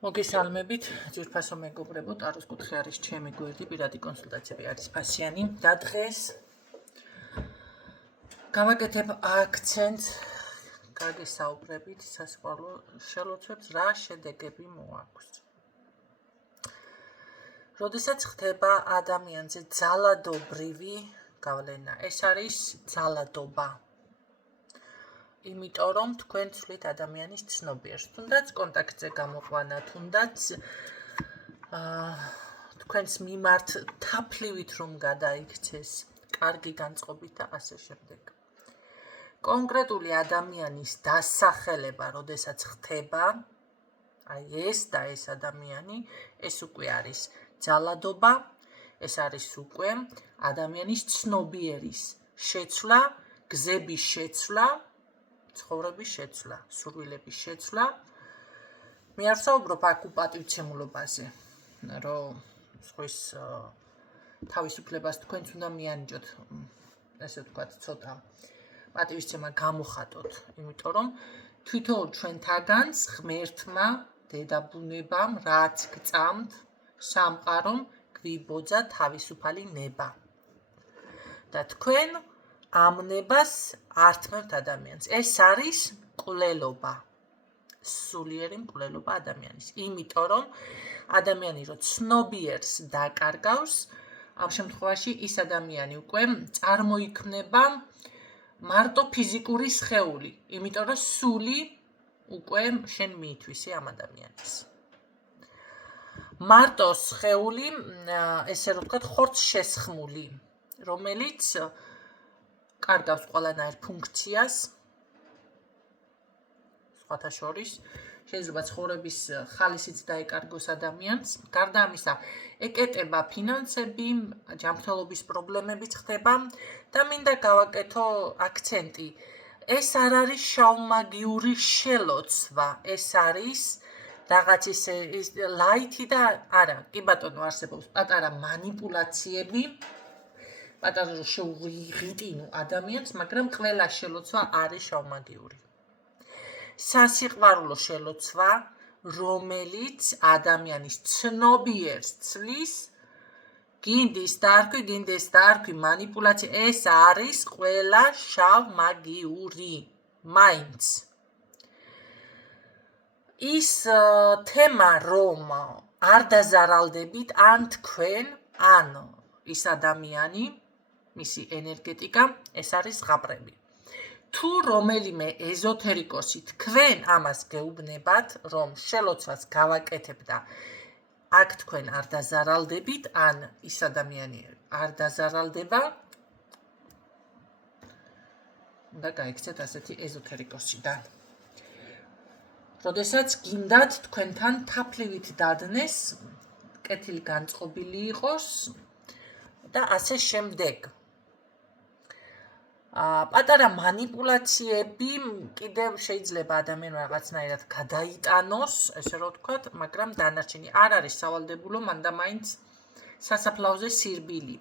მოგესალმებით, ძვირფასო მეგობრებო, ტაროს კუთხე არის ჩემი გვერდი, პირადი კონსულტაციები არის ფასიანი. და დღეს გავაკეთებ აქცენტს გაგესაუბრებით სასიყვარულო შელოცვებს რა შედეგები მოაქვს. როდესაც ხდება ადამიანზე ძალადობრივი გავლენა, ეს არის ძალადობა. იმიტომ რომ თქვენ ცვლით ადამიანის ცნობიერს, თუნდაც კონტაქტზე გამოყვანა, თუნდაც თქვენს მიმართ თაფლივით რომ გადაიქცეს, კარგი განწყობით და ასე შემდეგ. კონკრეტული ადამიანის დასახელება, როდესაც ხდება, აი ეს და ეს ადამიანი, ეს უკვე არის ძალადობა, ეს არის უკვე ადამიანის ცნობიერის შეცვლა, გზების შეცვლა, ცხოვრების შეცვლა, სურვილების შეცვლა. მე არ ვსაუბრობ აქ უპატივცემულობაზე, რომ სხვის თავისუფლებას თქვენც უნდა მიანიჭოთ, ესე ვთქვათ, ცოტა პატივისცემა გამოხატოთ, იმიტომ რომ თვითონ ჩვენთაგანს ღმერთმა, დედაბუნებამ, რაც გწამთ, სამყარომ გვიბოძა თავისუფალი ნება. და თქვენ ამ ნებას ართმევთ ადამიანს. ეს არის მკვლელობა, სულიერი მკვლელობა ადამიანის. იმიტომ რომ ადამიანი რო ცნობიერს დაკარგავს, ამ შემთხვევაში ის ადამიანი უკვე წარმოიქმნება მარტო ფიზიკური სხეული, იმიტომ რომ სული უკვე შენ მიითვისი ამ ადამიანის. მარტო სხეული, ესე რომ ვთქვათ, ხორცშესხმული, რომელიც კარგავს ყველანაირ ფუნქციას, სხვათა შორის, შეიძლება ცხოვრების ხალისიც დაეკარგოს ადამიანს, გარდა ამისა, ეკეტება ფინანსები, ჯანმრთელობის პრობლემებიც ხდება და მინდა გავაკეთო აქცენტი. ეს არ არის შავმაგიური შელოცვა, ეს არის რაღაც ისე ლაითი და არა, კი ბატონო, არსებობს პატარა მანიპულაციები, პატარა რომ შეუღიტინო ადამიანს, მაგრამ ყველა შელოცვა არის შავმაგიური. სასიყვარულო შელოცვა, რომელიც ადამიანის ცნობიერს ცვლის, გინდის დარქვი, გინდეს დარქვი, მანიპულაცია, ეს არის ყველა შავმაგიური. მაინც ის თემა, რომ არ დაზარალდებით, ან თქვენ, ან ის ადამიანი, მისი ენერგეტიკა, ეს არის ზღაპრები. თუ რომელიმე ეზოთერიკოსი თქვენ ამას გეუბნებათ, რომ შელოცვას გავაკეთებ და აქ თქვენ არ დაზარალდებით, ან ის ადამიანი არ დაზარალდება, უნდა გაიქცეთ ასეთი ეზოთერიკოსიდან. როდესაც გინდათ თქვენთან თაფლივით დადნეს, კეთილი განწყობილი იყოს და ასე შემდეგ. პატარა მანიპულაციები კიდევ შეიძლება ადამიანმა რაღაცნაირად გადაიტანოს, ესე რომ ვთქვათ, მაგრამ დანარჩენი არ არის სავალდებულო, მანდა მაინც სასაფლაოზე სირბილი.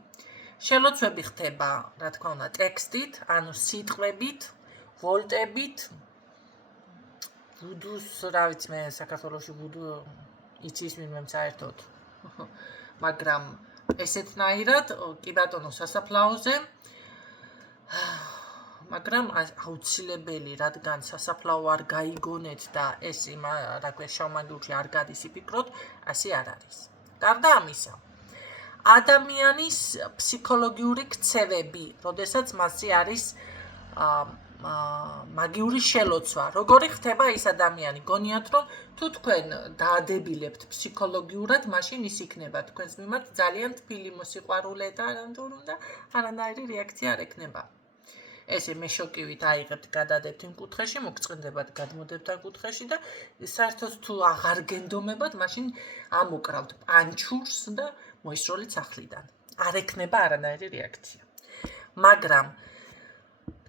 შელოცვები ხდება, რა თქმა უნდა, ტექსტით, ანუ სიტყვებით, ვოლტებით. ვუდუს, რა ვიცი მე, საქართველოში ვუდუ იცის ვინმე საერთოდ. მაგრამ ესეთნაირად, კი ბატონო, სასაფლაოზე, მაგრამ აუცილებელი, რადგან სასაფლაო არ გაიგონეთ და ეს რა ქვია, შავმაგიურში არ გადის იფიქროთ, ასე არ არის. გარდა ამისა, ადამიანის ფსიქოლოგიური ქცევები, როდესაც მასზე არის მაგიური შელოცვა. როგორი ხდება ის ადამიანი? გონიათ, რომ თუ თქვენ დაადებილებთ ფსიქოლოგიურად, მაშინ ის იქნება თქვენს მიმართ ძალიან თბილი მოსიყვარულე და არანაირი რეაქცია არ ექნება. ესე მე შოკივით აიღებთ, გადადებთ იმ კუთხეში, მოგწყინდებათ, გადმოდებთ ამ კუთხეში და საერთოდ თუ აღარ გენდომებათ, მაშინ ამოკრავთ პანჩურს და მოისროლით სახლიდან. არ ექნება არანაირი რეაქცია. მაგრამ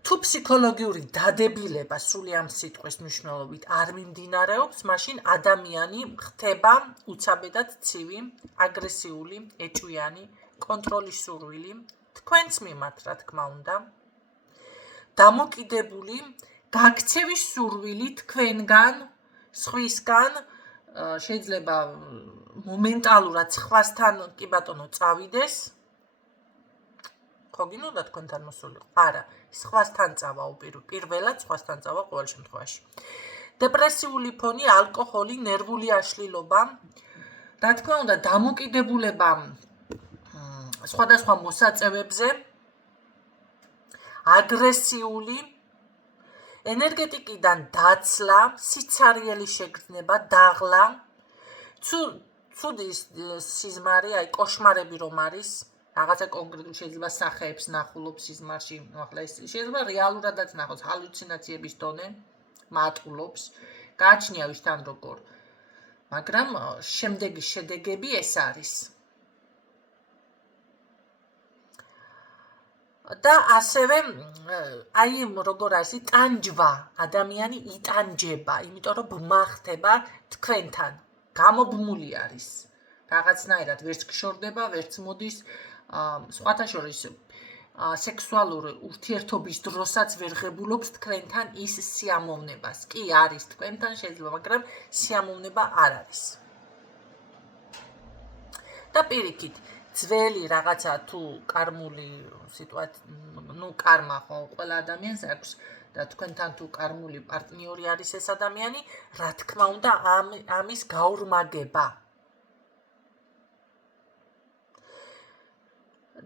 თუ ფსიქოლოგიური დადებილება სრული ამ სიტყვის მნიშვნელობით არ მიმდინარეობს, მაშინ ადამიანი ხდება უცაბედად ცივი, აგრესიული, ეჭვიანი, კონტროლის სურვილი, თქვენს მიმართ, რა თქმა უნდა, დამოკიდებული, გაქცევის სურვილი თქვენგან, სხვისგან, შეიძლება მომენტალურად სხვასთან კი ბატონო წავიდეს. ხო გინდა თქვენთან მოსულიყო? არა, სხვასთან წავა პირველად სხვასთან წავა ყოველ შემთხვევაში. დეპრესიული ფონი, ალკოჰოლი, ნერვული აშლილობა, რა თქმა უნდა, დამოკიდებულება სხვადასხვა მოსაწევებზე, აგრესიული, ენერგეტიკიდან დაცლა, სიცარიელი შეგრძნება, დაღლა, ცუდი სიზმარი, აი კოშმარები რომ არის, რაღაცა კონკრეტულ შეიძლება სახეებს ნახულობს სიზმარში, ახლა ეს შეიძლება რეალურადაც ნახოს, ჰალუცინაციების დონე მატყულობს, გააჩნია ვისთან როგორ. მაგრამ შემდეგი შედეგები ეს არის. და ასევე აი როგორ არის ტანჯვა, ადამიანი იტანჯება, იმიტომ რომ ბმა ხდება თქვენთან, გამობმული არის. რაღაცნაირად ვერც გშორდება, ვერც მოდის, სხვათა შორის სექსუალური ურთიერთობის დროსაც ვერ ღებულობს თქვენთან ის სიამოვნებას. კი არის თქვენთან შეიძლება, მაგრამ სიამოვნება არ არის. და პირიქით, ძველი რაღაცა თუ კარმული სიტუაცია, კარმა ხო ყველა ადამიანს აქვს და თქვენთან თუ კარმული პარტნიორი არის ეს ადამიანი, რა თქმა უნდა, ამის გაორმაგება.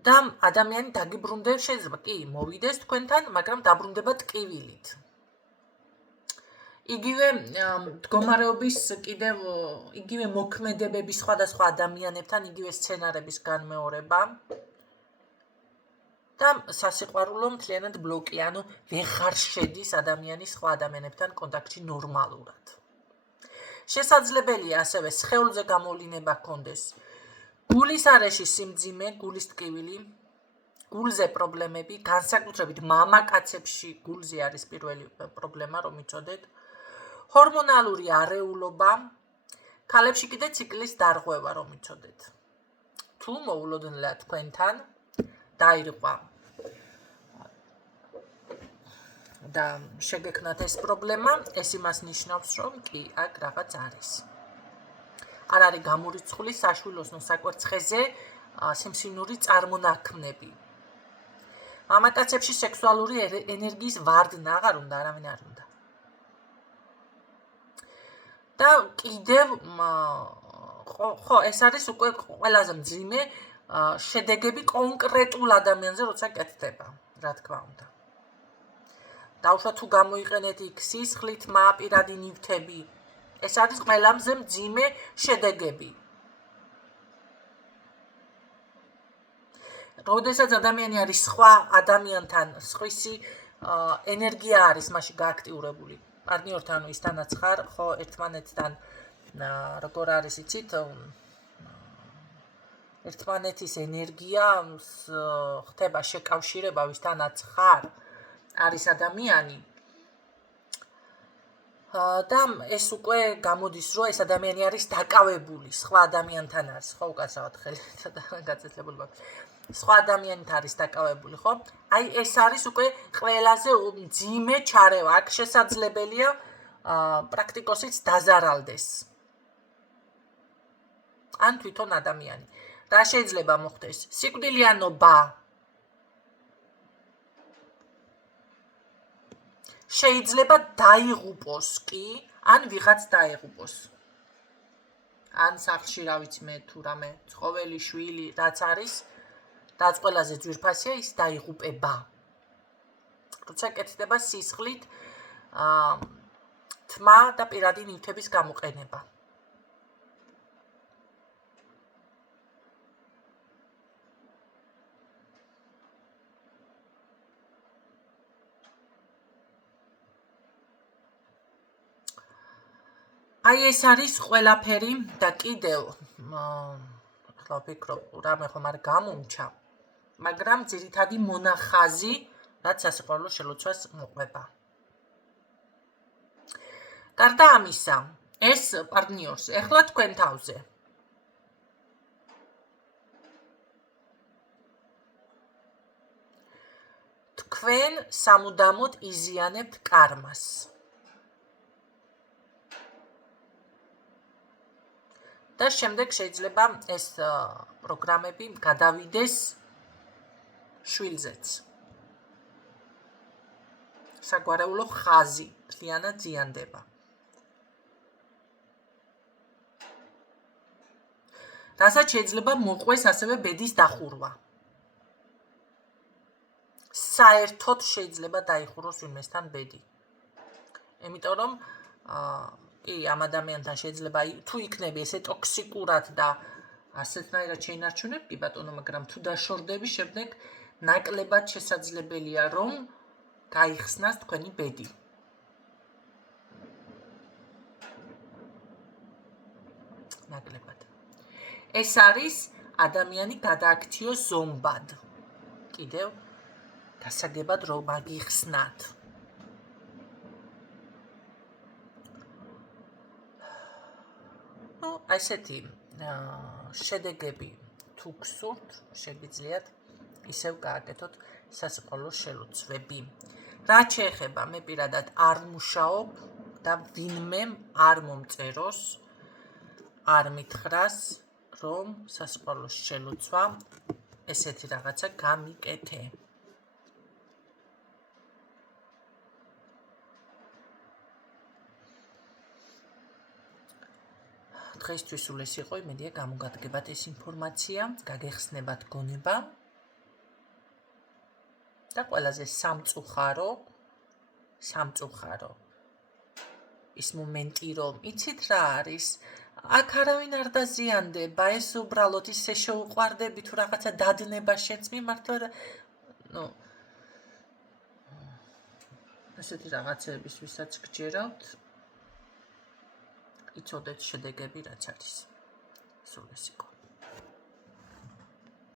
და ადამიანი დაგიბრუნდებს, შეიძლება კი მოვიდეს თქვენთან, მაგრამ დაბრუნდება ტკივილით. იგივე მდგომარეობის კიდევ იგივე მოქმედებების სხვადასხვა ადამიანებთან იგივე სცენარების განმეორება და სასიყვარულო მთლიანად ბლოკი, ანუ ვეღარ შედის ადამიანი სხვა ადამიანებთან კონტაქტში ნორმალურად. შესაძლებელია ასევე სხეულზე გამოვლინება ჰქონდეს. გულის არეში სიმძიმე, გულის ტკივილი, გულზე პრობლემები, განსაკუთრებით მამაკაცებში გულზე არის პირველი პრობლემა, რომ იცოდეთ. ჰორმონალური არეულობა, ქალებში კიდე ციკლის დარღვევა, რომ იცოდეთ. თუ მოულოდნელად თქვენთან დაირღვა და შეგექნათ ეს პრობლემა, ეს იმას ნიშნავს, რომ კი აქ რაღაც არის. არ არის გამორიცხული საშვილოსნო საკვერცხეზე სიმსივნური წარმონაქმნები. მამაკაცებში სექსუალური ენერგიის ვარდნა აღარ უნდა, არავინ არ უნდა. და კიდევ ხო, ეს არის უკვე ყველაზე მძიმე შედეგები კონკრეტულ ადამიანზე, როცა კეთდება, რა თქმა უნდა. დაუშვათ თუ გამოიყენეთ იქ სისხლით, პირადი ნივთები, ეს არის ყველაზე მძიმე შედეგები. როდესაც ადამიანი არის სხვა ადამიანთან, სხვისი ენერგია არის მასში გააქტიურებული. პარტნიორთან ისთანაც ხარ, ხო, ერთმანეთთან როგორ არის იცით, ერთმანეთის ენერგია ხდება შეკავშირება ვისთანაც ხარ, არის ადამიანი. და ეს უკვე გამოდის, რომ ეს ადამიანი არის დაკავებული, სხვა ადამიანთან არის, ხო, უკაცრავად ხელი გაწეთლებული მაქვს. სხვა ადამიანთან არის დაკავებული, ხო? აი ეს არის უკვე ყველაზე მძიმე ჩარევა. აქ შესაძლებელია პრაქტიკოსიც დაზარალდეს. ან თვითონ ადამიანი. რა შეიძლება მოხდეს? სიკვდილიანობა. შეიძლება დაიღუპოს კი, ან ვიღაც დაიღუპოს. ან სახლში, რა ვიცი მე, თუ რამე ცხოველი, შვილი, რაც არის, რაც ყველაზე ძვირფასია, ის დაიღუპება. როცა კეთდება სისხლით, თმა და პირადი ნივთების გამოყენება. აი ეს არის ყველაფერი და კიდევ ახლა ვფიქრობ, რამე ხომ არ გამომჩა, მაგრამ ძირითადი მონახაზი, რაც სასიყვარულო შელოცვას მოყვება. გარდა ამისა, ეს პარტნიორს ეხლა თქვენ თავზე. თქვენ სამუდამოდ იზიანებთ კარმას. და შემდეგ შეიძლება ეს პროგრამები გადავიდეს შვილზეც. საგვარეულო ხაზი მთლიანად ზიანდება. რასაც შეიძლება მოყვეს ასევე ბედის დახურვა. საერთოდ შეიძლება დაიხუროს ვინმესთან ბედი. იმიტომ რომ კი ამ ადამიანთან შეიძლება თუ იქნები ესე ტოქსიკურად და ასეთნაირად შეინარჩუნებ, კი ბატონო, მაგრამ თუ დაშორდები, შემდეგ ნაკლებად შესაძლებელია რომ გაიხსნას თქვენი ბედი. ნაკლებად. ეს არის ადამიანი გადააქციოს ზომბად. კიდევ გასაგებად რომ მაგიხსნათ. ესეთი შედეგები თუ გსურთ, შეგიძლიათ ისევ გააკეთოთ სასიყვარულო შელუცვები. რაც შეეხება, მე პირადად არ მუშაობ და ვინმე არ მომწეროს, არ მითხრას, რომ სასიყვარულო შელუცვა ესეთი რაღაცა გამიკეთე. დღეისთვის სულ ეს იყო, იმედია გამოგადგებათ ეს ინფორმაცია, გაგეხსნებათ გონება და ყველაზე სამწუხარო ის მომენტი, რომ იცით რა არის, აქ არავინ არ დაზიანდება, ეს უბრალოდ ისე შეუყვარდები თუ რაღაცა დადნება შენს მიმართ, ესეთი რაღაცების ვისაც გჯერავთ, იცოდეთ შედეგები რაც არის. სულ ეს იყო.